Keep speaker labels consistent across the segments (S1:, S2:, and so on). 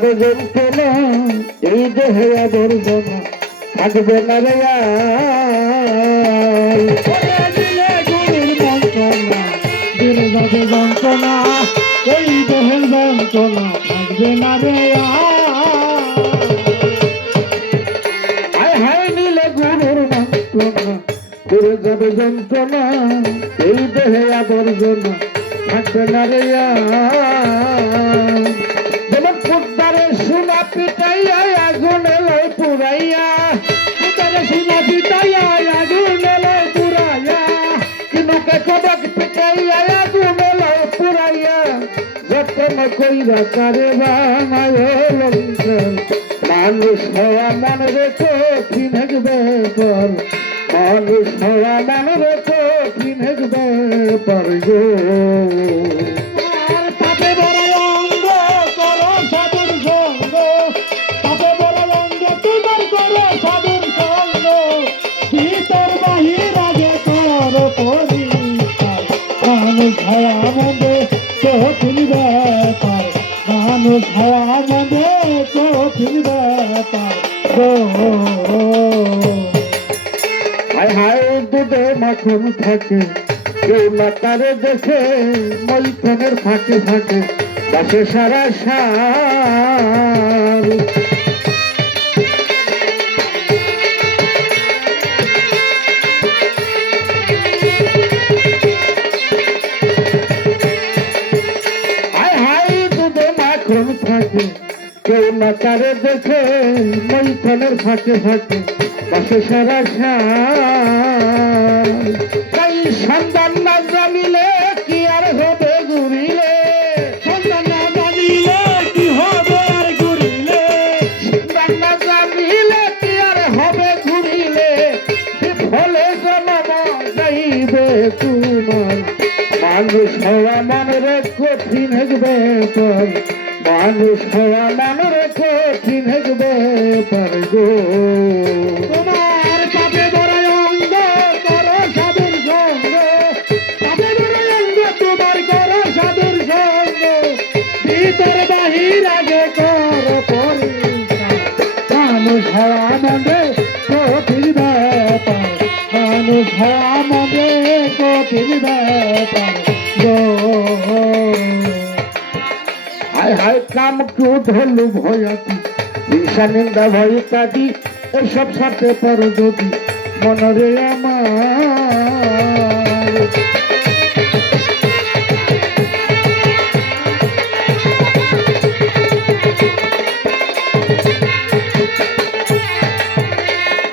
S1: যাবে যন্ত্রণা এই দেহে আবর্জনা থাকবে না রে আর।
S2: যন্ত্রণা, এই দেহের যন্ত্রণা থাকবে না রে আর।
S1: দূরে যাবে যন্ত্রণা এই দেহে আবর্জনা থাকবে না রে কইরা কারে বানায় লঙ্কর মানুষ হওয়া মন রেখো কিনেক ব্যাপার মানুষ হওয়া মন রেখো কিনেক ব্যাপার গো। হায় হায় দুধে মাখন থাকে কেউ না তারে দেখে মৈথনের ফাঁকে ফাঁকে বাসে সারা সার দেখে বাসে সারা তাই সন্তান না জানিলে কি আর হবে ঘুরিলে
S2: সন্তান না জানিলে কি হবে আর ঘুরিলে
S1: সন্তান না জানিলে কি আর হবে ঘুরিলে ফলে জন্ম যাইবে তোমার। মানুষ হওয়া কঠিন এক ব্যাপার মানুষ হওয়া মনের কঠিন এক ব্যাপার গো।
S2: তোমার পাপে বড়াই অঙ্গ, করো সাধুর সঙ্গ। পাপে বড়াই অঙ্গ, তোমার করো সাধুর সঙ্গ। ভিতর বাহির আগে করো মানুষ হওয়া মনে কঠিন ব্যাপার। মানুষ হওয়া মনে কঠিন ব্যাপার। গো
S1: হায় হায়, কাম ক্রোধ হলু ভয়াতি হিংসা নিন্দা, ভয় ইত্যাদি, এসব সাথে পর যদি মনরে আমার।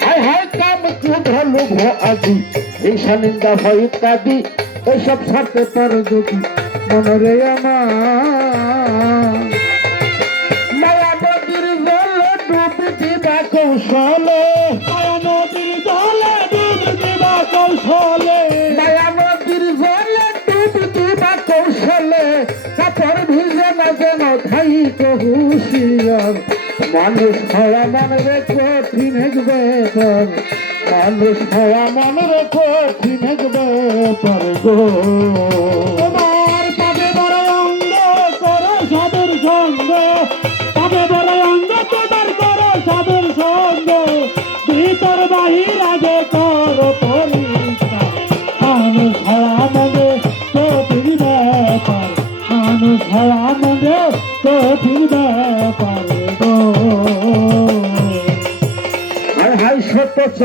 S1: হায় হায়, কাম ক্রোধ আদি হিংসা নিন্দা, ভয় ইত্যাদি এসব সাথে পর যদি মনরে আমার। মায়া নদীর জলে ডুবে দিবা কৌশলে।
S2: মায়া নদীর জলে ডুব দিবা কৌশলে।
S1: মায়া নদীর জলে ডুবে দিবা কৌশলে। কাপড় ভিজে না যেন মানুষ হওয়া মনের কঠিন ব্যাপার মানুষ হওয়া মনে রেখো এক ব্যাপার গো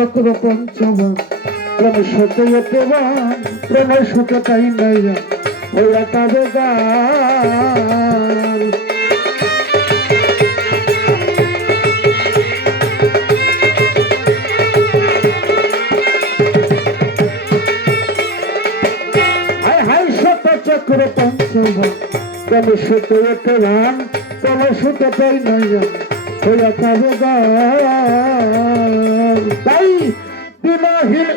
S1: চক্র পঞ্চম প্রেম শত এতেবান প্রেম শত তাই নাই হইয়া তবে গান চক্র পঞ্চম। প্রেম শত এতেবান প্রেম শত তাই নাই হইয়া গান। তাই দিনহীন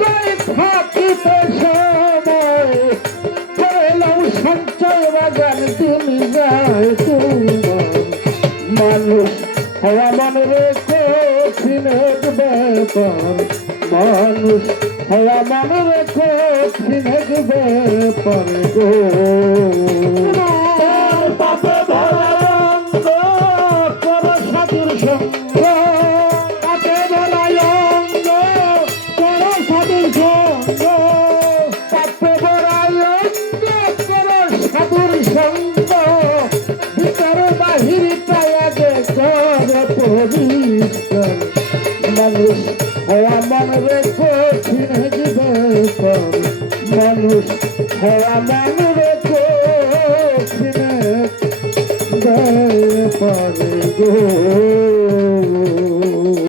S1: কই থাকিতে সঞ্চয় বাগান তুমি যায় তোমার মানুষ ব্যাপার মানুষ, হওয়া মনে রেখো কঠিনের ব্যাপার গো।
S2: পাপে ভরা অঙ্গ কর সাধুর সঙ্গ। পাপে ভরা অঙ্গ কর সাধুর সঙ্গ।
S1: পাপে বড়াই অঙ্গ করো সাধুর সঙ্গ। ভিতরে বাহির পায়াগে করে পরিষ্কার মানুষ মন রেখো